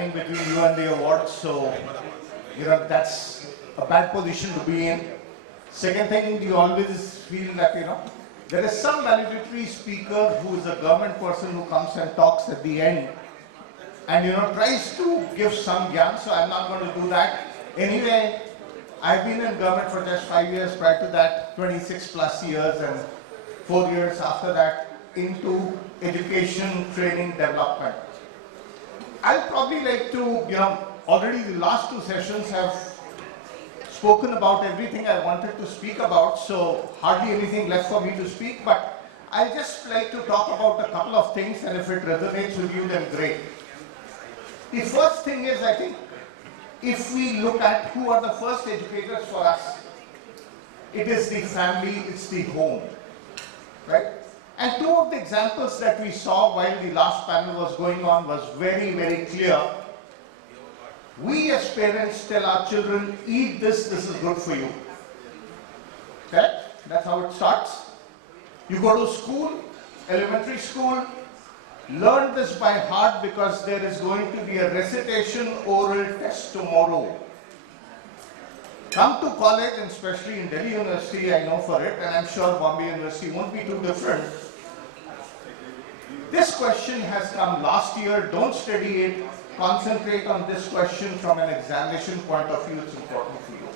standing between you and the award, so that's a bad position to be in. Second thing, you always feel that there is some valedictory speaker who is a government person who comes and talks at the end and tries to give some gyan, so I'm not going to do that. Anyway, I've been in government for just 5 years, prior to that 26 plus years, and 4 years after that into education, training, development. I'll probably like to, already the last 2 sessions have spoken about everything I wanted to speak about, so hardly anything left for me to speak, but I'll just like to talk about a couple of things, and if it resonates with you, then great. The first thing is, I think, if we look at who are the first educators for us, it is the family, it's the home, right? And 2 of the examples that we saw while the last panel was going on was very, very clear. We as parents tell our children, eat this, this is good for you. Correct? That's how it starts. You go to school, elementary school, learn this by heart because there is going to be a recitation oral test tomorrow. Come to college, and especially in Delhi University, I know for it, and I'm sure Bombay University won't be too different. This question has come last year, don't study it, concentrate on this question from an examination point of view, it's important for you.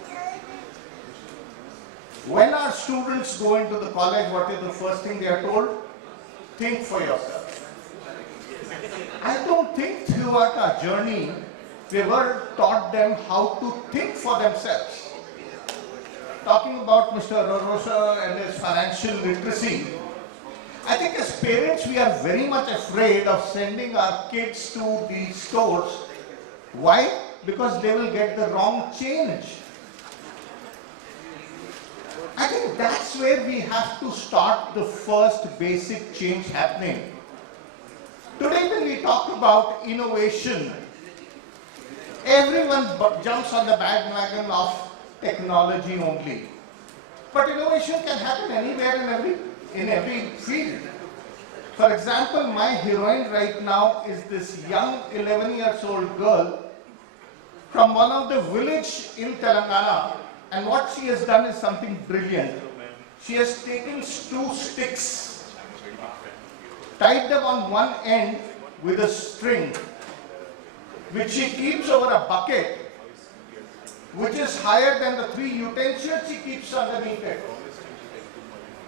When our students go into the college, what is the first thing they are told? Think for yourself. I don't think throughout our journey, we ever taught them how to think for themselves. Talking about Mr. Rosa and his financial literacy, I think as parents, we are very much afraid of sending our kids to the stores. Why? Because they will get the wrong change. I think that's where we have to start the first basic change happening. Today when we talk about innovation, everyone jumps on the bandwagon of technology only. But innovation can happen anywhere in every field. For example, my heroine right now is this young 11 years old girl from one of the village in Telangana, and what she has done is something brilliant. She has taken 2 sticks, tied them on one end with a string, which she keeps over a bucket, which is higher than the 3 utensils she keeps underneath it.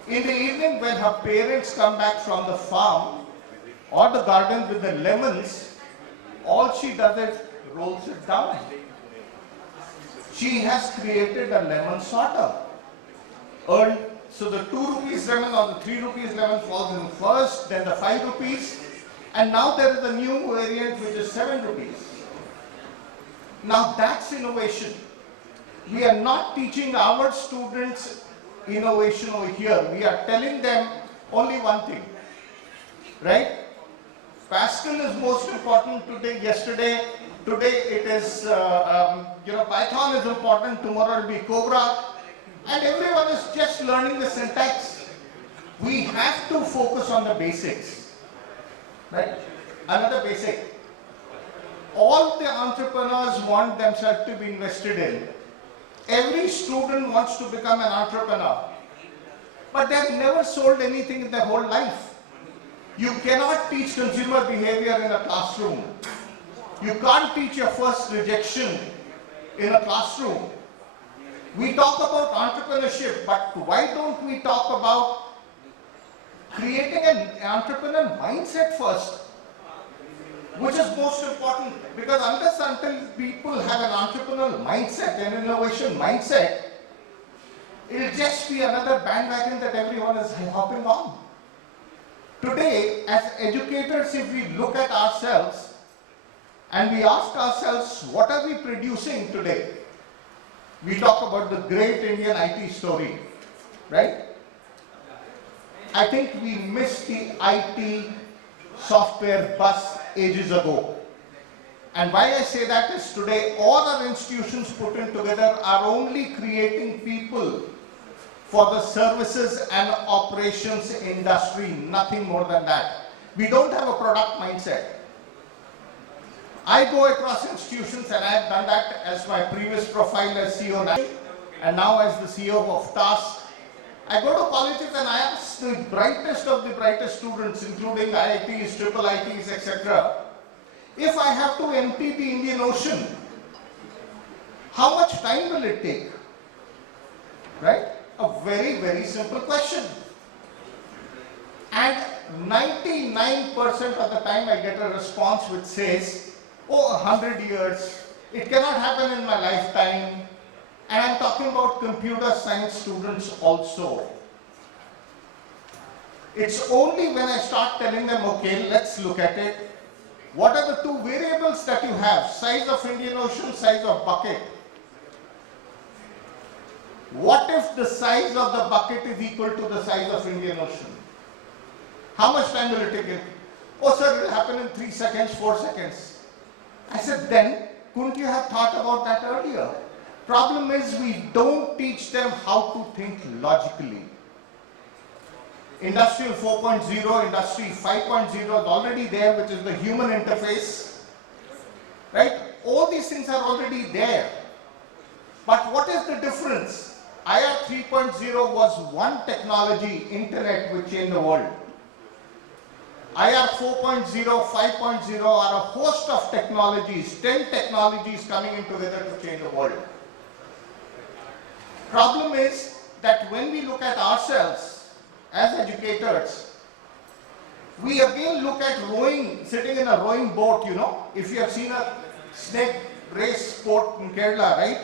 In the evening, when her parents come back from the farm or the garden with the lemons, all she does is rolls it down. She has created a lemon sorter. So the 2 rupees lemon or the 3 rupees lemon falls in first, then the 5 rupees, and now there is a new variant which is 7 rupees. Now that's innovation. We are not teaching our students innovation over here. We are telling them only one thing, right? Pascal is most important today, yesterday. Today it is, Python is important, tomorrow it will be Cobra. And everyone is just learning the syntax. We have to focus on the basics, right? Another basic. All the entrepreneurs want themselves to be invested in. Every student wants to become an entrepreneur, but they have never sold anything in their whole life. You cannot teach consumer behavior in a classroom. You can't teach your first rejection in a classroom. We talk about entrepreneurship, but why don't we talk about creating an entrepreneur mindset first? Which is most important, because until people have an entrepreneurial mindset, an innovation mindset, it will just be another bandwagon that everyone is hopping on. Today, as educators, if we look at ourselves and we ask ourselves, what are we producing today? We talk about the great Indian IT story, right? I think we missed the IT software bus ages ago. And why I say that is today all our institutions put in together are only creating people for the services and operations industry, nothing more than that. We don't have a product mindset. I go across institutions, and I have done that as my previous profile as CEO and now as the CEO of TASK. I go to colleges and I ask the brightest of the brightest students, including IITs, triple ITs, etc., if I have to empty the Indian Ocean, how much time will it take? Right? A very, very simple question. And 99% of the time I get a response which says, oh, 100 years, it cannot happen in my lifetime. And I'm talking about computer science students also. It's only when I start telling them, okay, let's look at it. What are the two variables that you have? Size of Indian Ocean, size of bucket. What if the size of the bucket is equal to the size of Indian Ocean? How much time will it take? Oh sir, it will happen in 3 seconds, 4 seconds. I said, then couldn't you have thought about that earlier? Problem is we don't teach them how to think logically. Industrial 4.0, Industry 5.0 is already there, which is the human interface. Right? All these things are already there. But what is the difference? IR 3.0 was one technology, internet, which changed the world. IR 4.0, 5.0 are a host of technologies, 10 technologies coming in together to change the world. Problem is that when we look at ourselves as educators, we again look at rowing, sitting in a rowing boat, you know. If you have seen a snake race sport in Kerala, right?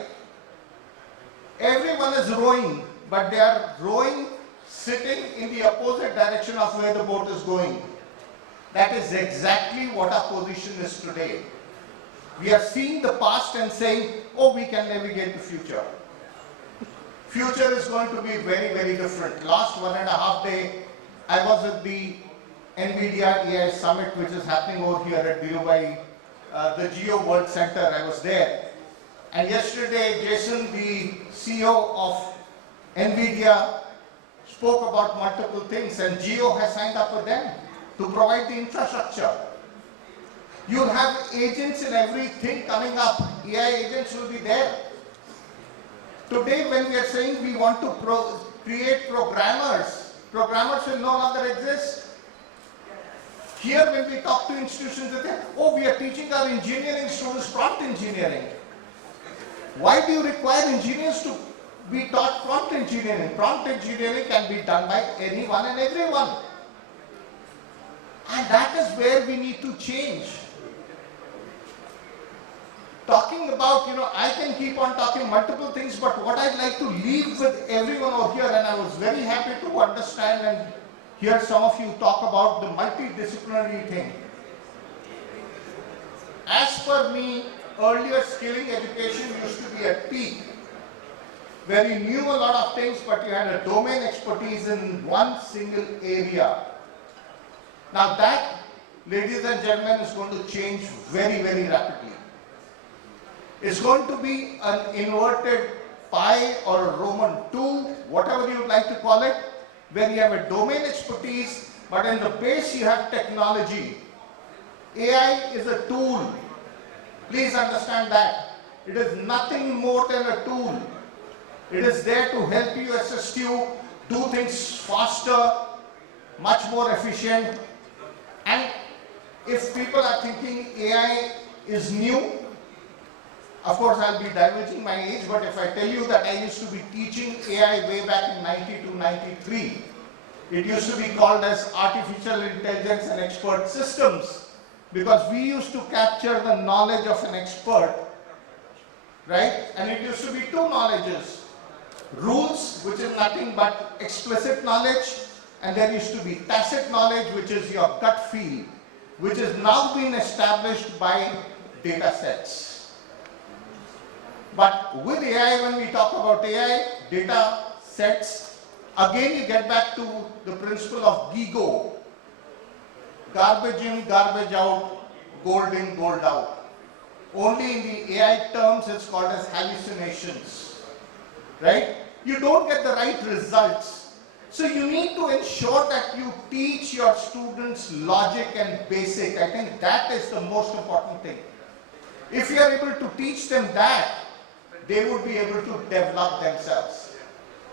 Everyone is rowing, but they are rowing sitting in the opposite direction of where the boat is going. That is exactly what our position is today. We are seeing the past and saying, oh, we can navigate the future. Future is going to be very, very different. Last 1.5 days, I was at the NVIDIA AI Summit, which is happening over here at Dubai, the Geo World Center. I was there. And yesterday, Jason, the CEO of NVIDIA, spoke about multiple things, and Geo has signed up with them to provide the infrastructure. You'll have agents in everything coming up. AI agents will be there. Today, when we are saying we want to create programmers, programmers will no longer exist. Here, when we talk to institutions, they say, oh, we are teaching our engineering students prompt engineering. Why do you require engineers to be taught prompt engineering? Prompt engineering can be done by anyone and everyone. And that is where we need to change. Talking about, I can keep on talking multiple things, but what I'd like to leave with everyone over here, and I was very happy to understand and hear some of you talk about the multidisciplinary thing. As per me, earlier skilling education used to be at peak, where you knew a lot of things, but you had a domain expertise in one single area. Now that, ladies and gentlemen, is going to change very, very rapidly. It's going to be an inverted pi or a Roman 2, whatever you would like to call it, where you have a domain expertise, but in the base you have technology. AI is a tool. Please understand that. It is nothing more than a tool. It is there to help you, assist you, do things faster, much more efficient. And if people are thinking AI is new, of course I'll be divulging my age, but if I tell you that I used to be teaching AI way back in 92, 93, it used to be called as artificial intelligence and expert systems, because we used to capture the knowledge of an expert, right? And it used to be two knowledges. Rules, which is nothing but explicit knowledge, and there used to be tacit knowledge, which is your gut feel, which is now being established by data sets. But with AI, when we talk about AI, data sets, again you get back to the principle of GIGO. Garbage in, garbage out, gold in, gold out. Only in the AI terms it's called as hallucinations, right? You don't get the right results. So you need to ensure that you teach your students logic and basic. I think that is the most important thing. If you are able to teach them that, they would be able to develop themselves.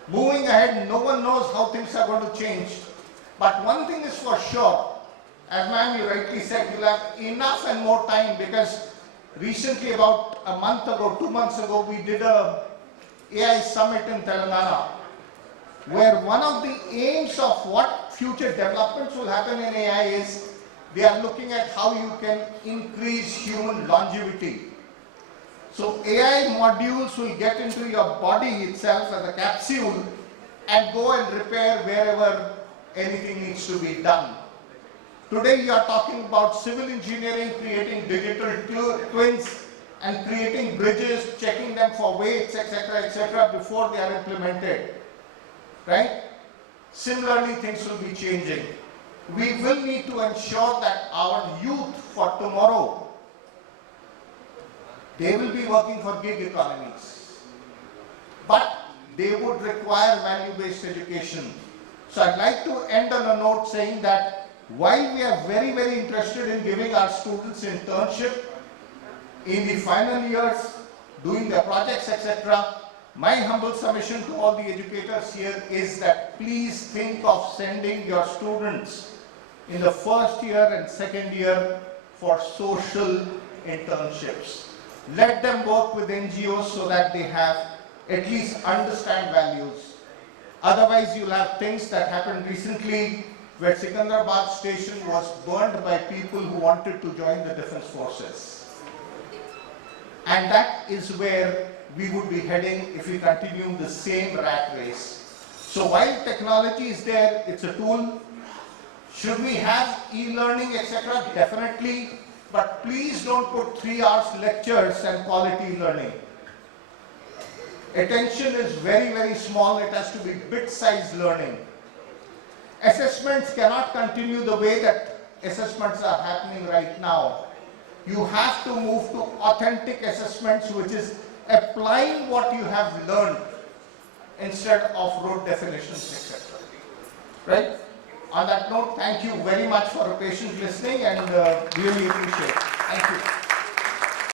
Moving ahead, no one knows how things are going to change. But one thing is for sure, as ma'am you rightly said, you'll have enough and more time, because recently, about a month ago, 2 months ago, we did a AI summit in Telangana, where one of the aims of what future developments will happen in AI is they are looking at how you can increase human longevity. So AI modules will get into your body itself as a capsule and go and repair wherever anything needs to be done. Today you are talking about civil engineering, creating digital twins and creating bridges, checking them for weights, etc., before they are implemented. Right? Similarly, things will be changing. We will need to ensure that our youth for tomorrow, they will be working for gig economies, but they would require value-based education. So I'd like to end on a note saying that while we are very, very interested in giving our students internship in the final years, doing their projects, etc., my humble submission to all the educators here is that please think of sending your students in the first year and second year for social internships. Let them work with NGOs so that they have at least understand values. Otherwise, you'll have things that happened recently where Secunderabad station was burned by people who wanted to join the defense forces. And that is where we would be heading if we continue the same rat race. So while technology is there, it's a tool. Should we have e-learning, etc.? Definitely. But please don't put 3 hours lectures and call it e-learning. Attention is very, very small. It has to be bit-sized learning. Assessments cannot continue the way that assessments are happening right now. You have to move to authentic assessments, which is applying what you have learned instead of rote definitions, etc. Right? On that note, thank you very much for a patient listening and really appreciate it. Thank you.